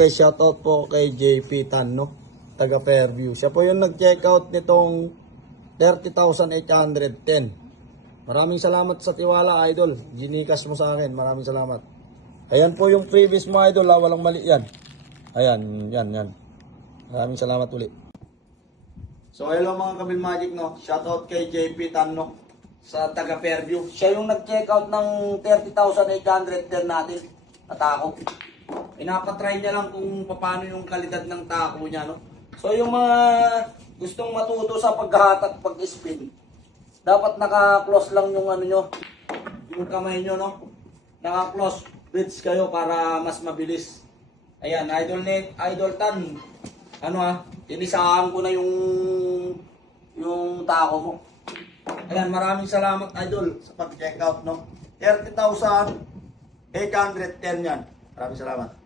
Okay, shoutout po kay JP Tan, no? Taga Fairview. Siya po yung nag-check out nitong 30,810. Maraming salamat sa tiwala, idol. Ginikas mo sa akin. Maraming salamat. Ayan po yung previous mo, idol. Walang mali yan. Ayan, yan. Maraming salamat ulit. So, hello mga Kabil Magic, no? Shoutout kay JP Tan, no? Sa taga Fairview. Siya yung nag-check out ng 30,810 natin na tako. Pinapatry niya lang kung paano yung kalidad ng tako niya, no? So, yung mga gustong matuto sa paghahatak, pag-spin, dapat naka-close lang yung ano nyo, yung kamay nyo, no? Naka-close grips kayo para mas mabilis. Ayan, Idol Tan, tinisahan ko na yung tako mo. Ayan, maraming salamat, Idol, sa pag-check out, no? 30,810 yan. Maraming salamat.